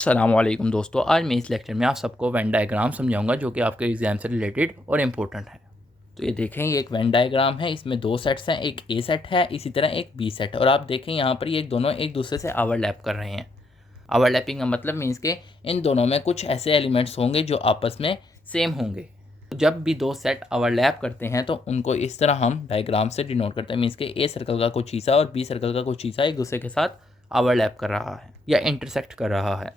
अस्सलामुअलैकुम दोस्तों, आज मैं इस लेक्चर में आप सबको वेन डायग्राम समझाऊंगा जो कि आपके एग्जाम से रिलेटेड और इम्पोर्टेंट है। तो ये देखें, ये एक वेन डायग्राम है। इसमें दो सेट्स हैं, एक ए सेट है, इसी तरह एक बी सेट है। और आप देखें यहाँ पर ये दोनों एक दूसरे से ओवरलैप कर रहे हैं। ओवरलैपिंग का मतलब मीन्स के इन दोनों में कुछ ऐसे एलिमेंट्स होंगे जो आपस में सेम होंगे। तो जब भी दो सेट ओवरलैप करते हैं तो उनको इस तरह हम डायग्राम से डिनोट करते हैं। मीन्स के ए सर्कल का कुछ हिस्सा और बी सर्कल का कुछ हिस्सा एक दूसरे के साथ ओवरलैप कर रहा है या इंटरसेक्ट कर रहा है।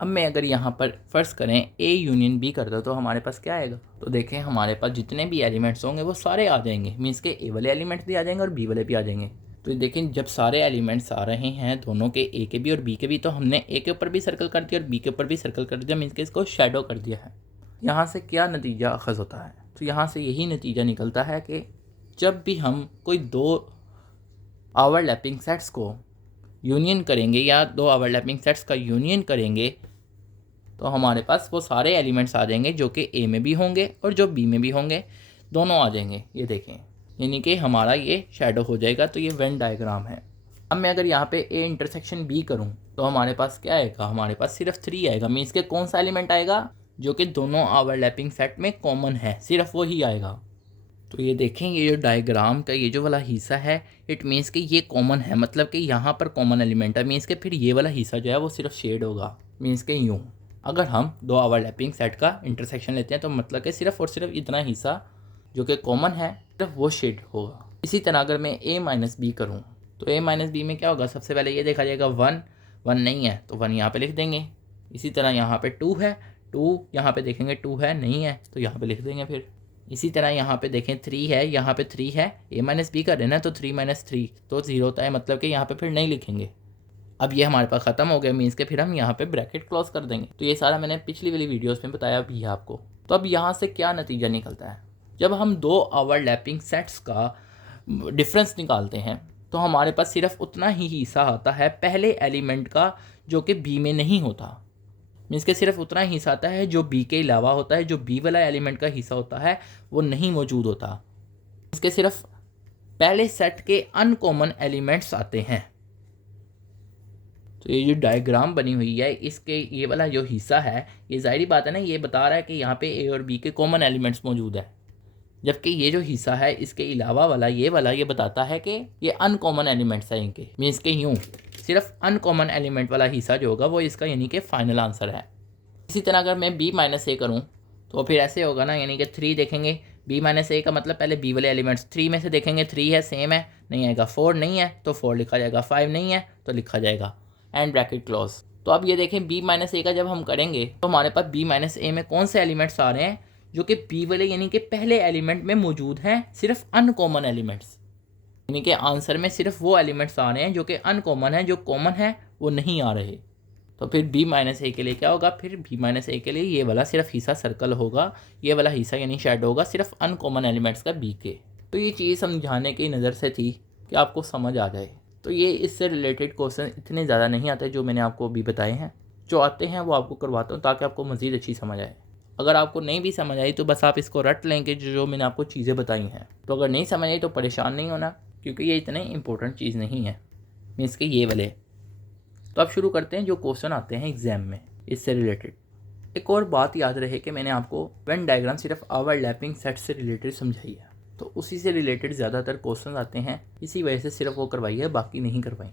अब मैं अगर यहाँ पर फ़र्ज़ करें ए यूनियन बी करता तो हमारे पास क्या आएगा। तो देखें, हमारे पास जितने भी एलिमेंट्स होंगे वो सारे आ जाएंगे। मीन्स के ए वाले एलिमेंट्स भी आ जाएंगे और बी वाले भी आ जाएंगे। तो देखें, जब सारे एलिमेंट्स आ रहे हैं दोनों के, ए के भी और बी के भी, तो हमने ए के ऊपर भी सर्कल कर दिया और बी के ऊपर भी सर्कल कर दिया। मीन्स के इसको शेडो कर दिया है। यहाँ से क्या नतीजा अखज़ होता है? तो यहाँ से यही नतीजा निकलता है कि जब भी हम कोई दो ओवरलैपिंग सेट्स को यूनियन करेंगे या दो ओवरलैपिंग सेट्स का यूनियन करेंगे तो हमारे पास वो सारे एलिमेंट्स आ जाएंगे जो कि ए में भी होंगे और जो बी में भी होंगे, दोनों आ जाएंगे। ये देखें, यानी कि हमारा ये शेडो हो जाएगा। तो ये वेन डायग्राम है। अब मैं अगर यहाँ पे ए इंटरसेक्शन बी करूँ तो हमारे पास क्या आएगा? हमारे पास सिर्फ 3 आएगा। मीन्स के कौन सा एलिमेंट आएगा जो कि दोनों ओवरलैपिंग सेट में कॉमन है, सिर्फ वो ही आएगा। तो ये देखें, ये जो डायग्राम का ये जो वाला हिस्सा है, इट मीन्स कि ये कॉमन है, मतलब कि यहाँ पर कॉमन एलिमेंट है। मीन्स के फिर ये वाला हिस्सा जो है वो सिर्फ शेड होगा। मीन्स के यूँ अगर हम दो ओवरलैपिंग सेट का इंटरसेक्शन लेते हैं तो मतलब कि सिर्फ और सिर्फ इतना हिस्सा जो कि कॉमन है सिर्फ वो शेड होगा। इसी तरह अगर मैं ए माइनस बी करूँ तो ए माइनस बी में क्या होगा? सबसे पहले ये देखा जाएगा 1 नहीं है तो 1 यहाँ पे लिख देंगे। इसी तरह यहाँ पे 2 है, 2 यहाँ पे देखेंगे 2 है, नहीं है तो यहाँ पे लिख देंगे। फिर इसी तरह यहाँ पे देखें 3 है, यहाँ पे 3 है, ए माइनस बी कर रहे हैं ना, तो 3 माइनस 3 तो 0 होता है, मतलब कि यहाँ पे फिर नहीं लिखेंगे। अब ये हमारे पास ख़त्म हो गया। मीन्स के फिर हम यहाँ पे ब्रैकेट क्लोज कर देंगे। तो ये सारा मैंने पिछली वाली वीडियोस में बताया भी है आपको। तो अब यहाँ से क्या नतीजा निकलता है? जब हम दो ओवरलैपिंग सेट्स का डिफरेंस निकालते हैं तो हमारे पास सिर्फ उतना ही हिस्सा आता है पहले एलिमेंट का जो कि बी में नहीं होता। मीन्स के सिर्फ उतना ही हिस्सा आता है जो बी के अलावा होता है। जो बी वाला एलिमेंट का हिस्सा होता है वो नहीं मौजूद होता। इसके सिर्फ पहले सेट के अनकॉमन एलिमेंट्स आते हैं। तो ये जो डायग्राम बनी हुई है, इसके ये वाला जो हिस्सा है, ये ज़ाहिरी बात है ना, ये बता रहा है कि यहाँ पे ए और बी के कॉमन एलिमेंट्स मौजूद है। जबकि ये जो हिस्सा है इसके अलावा वाला ये बताता है कि ये अनकॉमन एलिमेंट्स हैं इनके। मीन्स के यूँ सिर्फ अनकॉमन एलिमेंट वाला हिस्सा जो होगा वो इसका यानी कि फाइनल आंसर है। इसी तरह अगर मैं बी माइनस ए करूँ तो फिर ऐसे होगा ना, यानी कि 3 देखेंगे, बी माइनस ए का मतलब पहले बी वाले एलिमेंट्स 3 में से देखेंगे 3 है, सेम है, नहीं आएगा। 4 नहीं है तो 4 लिखा जाएगा, 5 नहीं है तो लिखा जाएगा, एंड ब्रैकेट क्लोज। तो अब ये देखें, बी माइनस ए का जब हम करेंगे तो हमारे पास बी माइनस ए में कौन से एलिमेंट्स आ रहे हैं जो कि बी वाले यानी कि पहले एलिमेंट में मौजूद हैं, सिर्फ अनकॉमन एलिमेंट्स। यानी कि आंसर में सिर्फ वो एलिमेंट्स आ रहे हैं जो कि अनकॉमन है, जो कॉमन है वो नहीं आ रहे। तो फिर बी माइनस ए के लिए क्या होगा? फिर बी माइनस ए के लिए ये वाला सिर्फ हिस्सा सर्कल होगा, ये वाला हिस्सा यानी शेड होगा सिर्फ अनकॉमन एलिमेंट्स का बी के। तो ये चीज़ समझाने की नज़र से थी कि आपको समझ आ जाए। तो ये इससे रिलेटेड क्वेश्चन इतने ज़्यादा नहीं आते जो मैंने आपको अभी बताए हैं। जो आते हैं वो आपको करवाता हूँ ताकि आपको मज़ीद अच्छी समझ आए। अगर आपको नहीं भी समझ आई तो बस आप इसको रट लें कि जो मैंने आपको चीज़ें बताई हैं। तो अगर नहीं समझ आई तो परेशान नहीं होना, क्योंकि ये इतने इंपॉर्टेंट चीज़ नहीं है। मीन्स के ये वाले। तो अब शुरू करते हैं जो क्वेश्चन आते हैं एग्जाम में इससे रिलेटेड। एक और बात याद रहे कि मैंने आपको वेन डायग्राम सिर्फ ओवरलैपिंग सेट से रिलेटेड समझाई है, तो उसी से रिलेटेड ज़्यादातर क्वेश्चन आते हैं, इसी वजह से सिर्फ वो करवाई है, बाकी नहीं करवाई।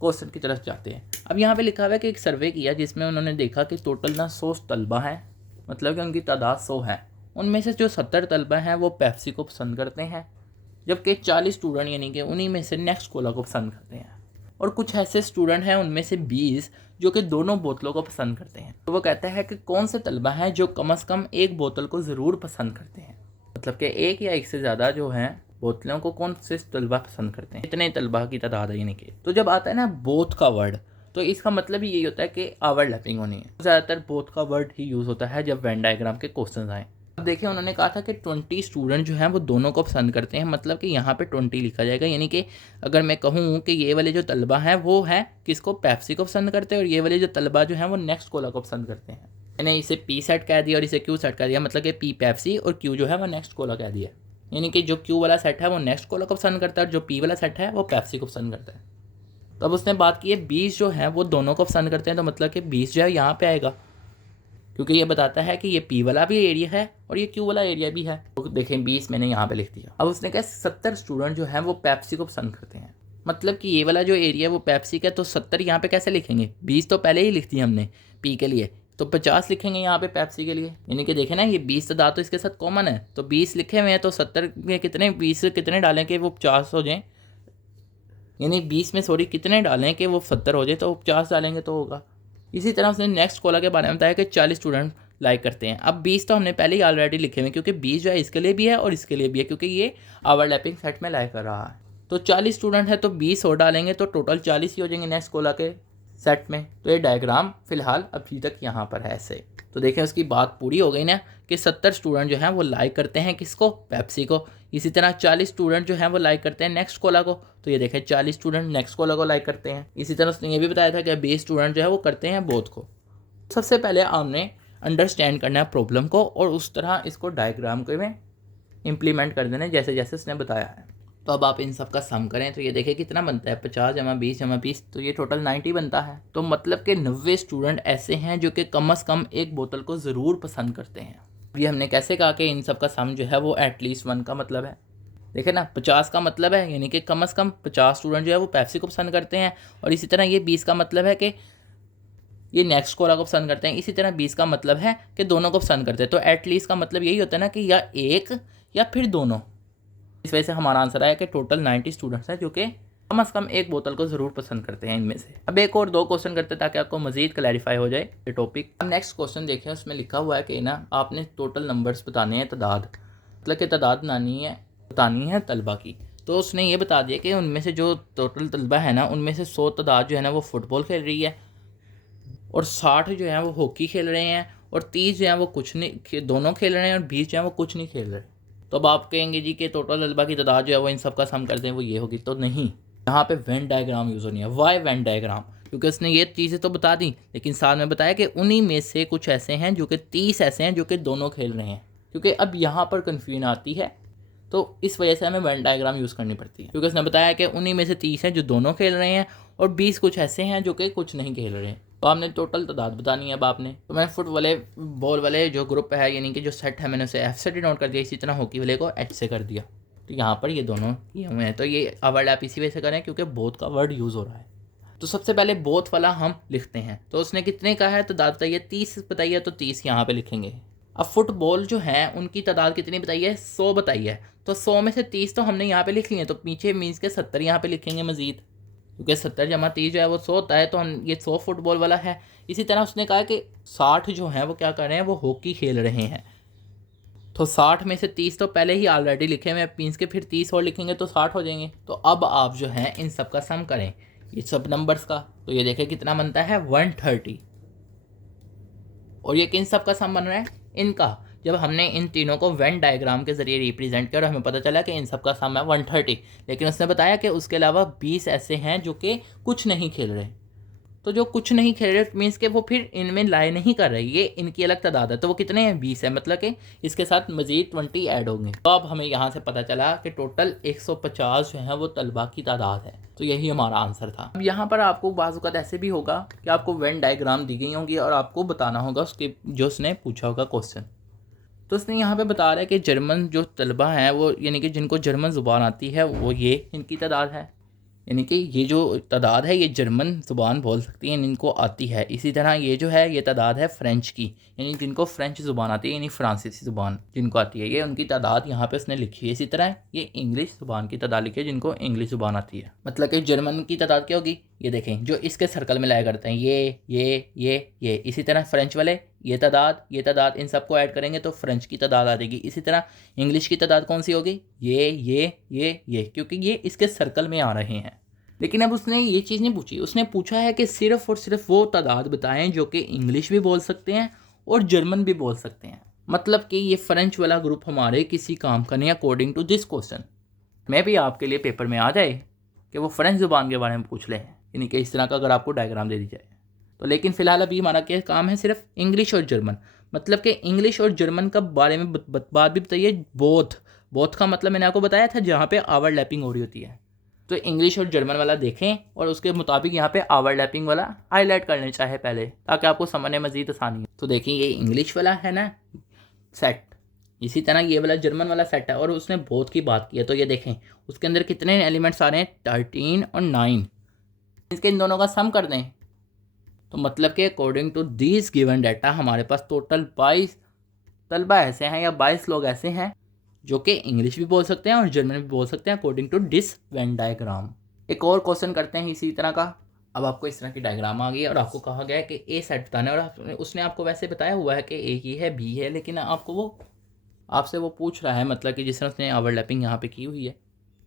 क्वेश्चन की तरफ जाते हैं। अब यहाँ पे लिखा हुआ है कि एक सर्वे किया जिसमें उन्होंने देखा कि टोटल ना 100 तलबा हैं, मतलब कि उनकी तादाद 100 है। उनमें से जो 70 तलबा हैं वो पेप्सी को पसंद करते हैं, जबकि 40 स्टूडेंट यानी कि उन्हीं में से नेक्स्ट कोला को पसंद करते हैं। और कुछ ऐसे स्टूडेंट हैं उनमें से 20 जो कि दोनों बोतलों को पसंद करते हैं। तो वो कहता है कि कौन से तलबा हैं जो कम से कम एक बोतल को ज़रूर पसंद करते हैं, मतलब कि एक या एक से ज़्यादा जो हैं बोतलों को कौन से तलबा पसंद करते हैं, इतने तलबा की तादाद है यानी कि। तो जब आता है ना बोथ का वर्ड, तो इसका मतलब यही होता है कि ओवरलैपिंग होनी है। ज़्यादातर बोथ का वर्ड ही यूज़ होता है जब वेन डायग्राम के क्वेश्चन आए। अब देखिए, उन्होंने कहा था कि 20 स्टूडेंट जो हैं वो दोनों को पसंद करते हैं, मतलब कि यहाँ पे 20 लिखा जाएगा। यानी कि अगर मैं कहूँ कि ये वाले जो तलबा हैं वो हैं किसको? पेप्सी को पसंद करते हैं, और ये वाले जो तलबा जो हैं वो नेक्स्ट कोला को पसंद करते हैं। मैंने इसे पी सेट कह दिया और इसे क्यू सेट कह दिया, मतलब कि पी पेप्सी और क्यू जो है वो नेक्स्ट कोला कह दिया। यानी कि जो क्यू वाला सेट है वो नेक्स्ट कोला को पसंद करता है और जो पी वाला सेट है वो पेप्सी को पसंद करता है। तो अब उसने बात की है 20 जो है वो दोनों को पसंद करते हैं, तो मतलब कि 20 जो है यहाँ पे आएगा, क्योंकि ये बताता है कि ये P वाला भी एरिया है और ये Q वाला एरिया भी है। तो देखें 20 मैंने यहाँ पे लिख दिया। अब उसने कहा 70 स्टूडेंट जो हैं वो पेप्सी को पसंद करते हैं, मतलब कि ये वाला जो एरिया है वो पेप्सी का है, तो 70 यहाँ पे कैसे लिखेंगे, 20 तो पहले ही लिख दी हमने P के लिए, तो 50 लिखेंगे यहाँ पे पेप्सी के लिए। यानी कि देखें ना, ये 20 तादाद तो इसके साथ कॉमन है, तो 20 लिखे हुए हैं, तो 70 में कितने 20 से कितने डालें कि वो 50 हो जाए, यानी 20 में सॉरी कितने डालें कि वो 70 हो जाए, तो 50 डालेंगे तो होगा। इसी तरह उसने नेक्स्ट कोला के बारे में बताया कि 40 स्टूडेंट लाइक करते हैं। अब 20 तो हमने पहले ही ऑलरेडी लिखे हुए, क्योंकि 20 जो है इसके लिए भी है और इसके लिए भी है, क्योंकि ये ओवरलैपिंग सेट में लाइक कर रहा है। तो 40 स्टूडेंट है तो 20 और डालेंगे तो टोटल 40 ही हो जाएंगे नेक्स्ट कोला के सेट में। तो ये डायग्राम फिलहाल अभी तक यहाँ पर है ऐसे। तो देखें उसकी बात पूरी हो गई ना कि 70 स्टूडेंट जो हैं वो लाइक करते हैं किसको, पेप्सी को। इसी तरह 40 स्टूडेंट जो हैं वो लाइक करते हैं नेक्स्ट कोला को, तो ये देखें 40 स्टूडेंट नेक्स्ट कोला को लाइक करते हैं। इसी तरह उसने ये भी बताया था कि 20 स्टूडेंट जो है वो करते हैं बोथ को। सबसे पहले हमने अंडरस्टैंड करना है प्रॉब्लम को और उस तरह इसको डायग्राम के में इम्प्लीमेंट कर देना जैसे जैसे उसने बताया है। तो अब आप इन सब का सम करें तो ये देखिए कितना बनता है, 50 जमा 20 जमा 20, तो ये टोटल 90 बनता है। तो मतलब कि 90 स्टूडेंट ऐसे हैं जो कि कम से कम एक बोतल को ज़रूर पसंद करते हैं। ये हमने कैसे कहा कि इन सब का सम जो है वो एटलीस्ट 1 का मतलब है। देखे ना, 50 का मतलब है यानी कि कम से कम 50 स्टूडेंट जो है वो पेप्सी को पसंद करते हैं, और इसी तरह ये 20 का मतलब है कि ये नेक्स्ट कोला को पसंद करते हैं। इसी तरह 20 का मतलब है कि दोनों को पसंद करते हैं। तो एटलीस्ट का मतलब यही होता है ना कि या एक या फिर दोनों। इस वजह से हमारा आंसर आया कि टोटल 90 स्टूडेंट्स हैं जो कि कम से कम एक बोतल को ज़रूर पसंद करते हैं इनमें से। अब एक और 2 क्वेश्चन करते हैं ताकि आपको मजीद क्लैरिफाई हो जाए ये टॉपिक। अब नेक्स्ट क्वेश्चन देखें, उसमें लिखा हुआ है कि ना आपने टोटल नंबर्स बताने हैं, तादाद मतलब कि तादाद बतानी है तलबा की। तो उसने ये बता दिया कि उनमें से जो टोटल तलबा है ना उनमें से 100 तादाद जो है ना वो फुटबॉल खेल रही है, और 60 जो है वो हॉकी खेल रहे हैं, और 30 जो है वो कुछ नहीं दोनों खेल रहे हैं, और 20 जो है वो कुछ नहीं खेल रहे। तो अब आप कहेंगे जी कि टोटल तलबा की तादाद जो है वो इन सब का सम कर दें वो ये होगी, तो नहीं, यहाँ पे वेन डायग्राम यूज़ होनी है। Why Venn diagram? क्योंकि उसने ये चीज़ें तो बता दी लेकिन साथ में बताया कि उन्हीं में से कुछ ऐसे हैं जो कि 30 ऐसे हैं जो कि दोनों खेल रहे हैं। क्योंकि अब यहाँ पर कन्फ्यूजन आती है, तो इस वजह से हमें वेन डायग्राम यूज़ करनी पड़ती है, क्योंकि उसने बताया कि उन्हीं में से 30 हैं जो दोनों खेल रहे हैं और 20 कुछ ऐसे हैं जो कि कुछ नहीं खेल रहे हैं। तो आपने टोटल तादाद बतानी है। अब आपने तो मैंने फुट वाले बॉल वाले जो ग्रुप है यानी कि जो सेट है मैंने उसे F से डिनोट कर दिया, इसी तरह हॉकी वाले को H से कर दिया। तो यहाँ पर ये दोनों किए हुए हैं, तो ये वर्ड आप इसी वजह से करें क्योंकि बोथ का वर्ड यूज़ हो रहा है। तो सबसे पहले बोथ वाला हम लिखते हैं। तो उसने कितने का है तादाद बताइए, 30 बताइए, तो 30 यहाँ पर लिखेंगे। अब फुटबॉल जो है उनकी तादाद कितनी बताई है, 100 बताई है, तो 100 में से 30 तो हमने यहाँ पे लिख लिए, तो पीछे मीन्स के 70 यहाँ पे लिखेंगे मजीद, क्योंकि 70 जमा 30 जो है वो 100 होता है, तो हम ये 100 फुटबॉल वाला है। इसी तरह उसने कहा कि 60 जो हैं वो क्या कर रहे हैं, वो हॉकी खेल रहे हैं, तो 60 में से 30 तो पहले ही ऑलरेडी लिखे हुए हैं, मीन्स के फिर 30 और लिखेंगे तो 60 हो जाएंगे। तो अब आप जो हैं इन सब का सम करें ये सब नंबर्स का, तो ये देखें कितना बनता है 130। और ये किन सब का सम बन रहा है, इनका। जब हमने इन तीनों को वेन डायग्राम के जरिए रिप्रेजेंट किया और हमें पता चला कि इन सब का सम है 130, लेकिन उसने बताया कि उसके अलावा 20 ऐसे हैं जो कि कुछ नहीं खेल रहे। तो जो कुछ नहीं खेल रहे मीन्स के वो फिर इनमें लाए नहीं कर रहे, ये इनकी अलग तादाद है। तो वो कितने हैं, 20 है, मतलब कि इसके साथ मजीद 20 ऐड होंगे। तो अब हमें यहाँ से पता चला कि टोटल 150 जो है वो तलबा की तादाद है। तो यही हमारा आंसर था। अब यहाँ पर आपको बाज़ औक़ात ऐसे भी होगा कि आपको वेन डायग्राम दी गई होंगी और आपको बताना होगा उसके जो उसने पूछा होगा क्वेश्चन। तो उसने यहाँ पे बता रहा है कि जर्मन जो तलबा हैं वो यानी कि जिनको जर्मन ज़ुबान आती है वो ये इनकी तादाद है, यानी कि ये जो तादाद है ये जर्मन ज़ुबान बोल सकती है इनको आती है। इसी तरह ये जो है ये तादाद है फ़्रेंच की, यानी जिनको फ़्रेंच ज़ुबान आती है यानी फ़्रांसीसी ज़ुबान जिनको आती है, ये उनकी तादाद यहाँ पे उसने लिखी है। इसी तरह ये इंग्लिश ज़ुबान की तादाद लिखी है जिनको इंग्लिश ज़ुबान आती है। मतलब कि जर्मन की तादाद क्या होगी, ये देखें जो इसके सर्कल में लाया करते हैं ये। इसी तरह फ़्रेंच वाले ये तादाद इन सबको ऐड करेंगे तो फ़्रेंच की तादाद आ जाएगी। इसी तरह इंग्लिश की तादाद कौन सी होगी, ये, क्योंकि ये इसके सर्कल में आ रहे हैं। लेकिन अब उसने ये चीज़ नहीं पूछी, उसने पूछा है कि सिर्फ़ और सिर्फ वो तादाद बताएं जो कि इंग्लिश भी बोल सकते हैं और जर्मन भी बोल सकते हैं। मतलब कि ये फ़्रेंच वाला ग्रुप हमारे किसी काम का नहीं अकॉर्डिंग टू दिस क्वेश्चन। मैं भी आपके लिए पेपर में आ जाए कि वो फ़्रेंच ज़ुबान के बारे में पूछ लें, यानी कि इस तरह का अगर आपको डायग्राम दे दी जाए तो। लेकिन फ़िलहाल अभी हमारा क्या काम है, सिर्फ इंग्लिश और जर्मन। मतलब कि इंग्लिश और जर्मन का बारे में बात भी बताइए। बोथ का मतलब मैंने आपको बताया था जहाँ पे ओवरलैपिंग हो रही होती है। तो इंग्लिश और जर्मन वाला देखें और उसके मुताबिक यहाँ पे ओवरलैपिंग वाला हाईलाइट कर लेना चाहे पहले, ताकि आपको समझने में मज़ीद आसानी हो। तो देखिए ये इंग्लिश वाला है ना सेट, इसी तरह ये वाला जर्मन वाला सेट है और उसने बोथ की बात की है। तो ये देखें उसके अंदर कितने एलिमेंट्स आ रहे हैं, 13 और 9। इसके इन दोनों का सम कर दें तो मतलब कि according to this given data हमारे पास टोटल 22 तलबा ऐसे हैं या 22 लोग ऐसे हैं जो कि इंग्लिश भी बोल सकते हैं और जर्मन भी बोल सकते हैं according to this Venn diagram. एक और क्वेश्चन करते हैं इसी तरह का। अब आपको इस तरह की डायग्राम आ गई और आपको कहा गया है कि ए सेट बताना है और उसने आपको वैसे बताया हुआ है कि ए की है बी है, लेकिन आपसे वो पूछ रहा है मतलब कि जिस तरह उसने ओवरलैपिंग यहाँ पे की हुई है।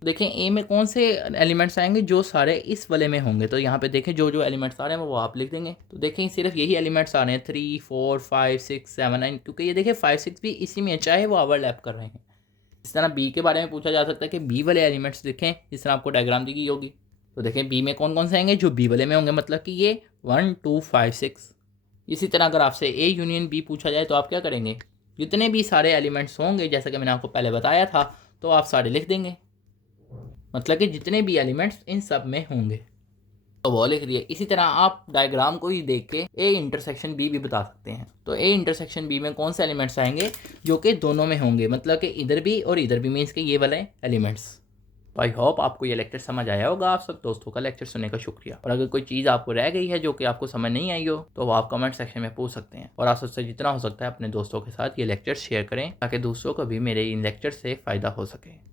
देखें ए में कौन से एलिमेंट्स आएंगे, जो सारे इस वाले में होंगे। तो यहाँ पे देखें जो जो एलिमेंट्स आ रहे हैं वो आप लिख देंगे। तो देखें सिर्फ यही एलिमेंट्स आ रहे हैं 3, 4, 5, 6, 7, 9, क्योंकि ये देखें 5, 6 भी इसी में चाहे वो ओवरलैप कर रहे हैं। इस तरह बी के बारे में पूछा जा सकता है कि बी वाले एलिमेंट्स देखें, इस तरह आपको डायग्राम दी गई होगी। तो देखें बी में कौन कौन से आएंगे, जो बी वाले में होंगे, मतलब कि ये 1, 2, 5, 6। इसी तरह अगर आपसे ए यूनियन बी पूछा जाए तो आप क्या करेंगे, जितने भी सारे एलिमेंट्स होंगे जैसा कि मैंने आपको पहले बताया था तो आप सारे लिख देंगे, मतलब कि जितने भी एलिमेंट्स इन सब में होंगे तो वो लिख दिए। इसी तरह आप डायग्राम को ही देख के ए इंटरसेक्शन बी भी बता सकते हैं। तो ए इंटरसेक्शन बी में कौन से एलिमेंट्स आएंगे, जो कि दोनों में होंगे, मतलब कि इधर भी और इधर भी, मीन्स के ये वाले एलिमेंट्स। तो आई होप आपको ये लेक्चर समझ आया होगा। आप सब दोस्तों का लेक्चर सुनने का शुक्रिया। और अगर कोई चीज़ आपको रह गई है जो कि आपको समझ नहीं आई हो तो वो आप कमेंट सेक्शन में पूछ सकते हैं। और आप सबसे जितना हो सकता है अपने दोस्तों के साथ ये लेक्चर शेयर करें ताकि दूसरों को भी मेरे इन लेक्चर से फ़ायदा हो सके।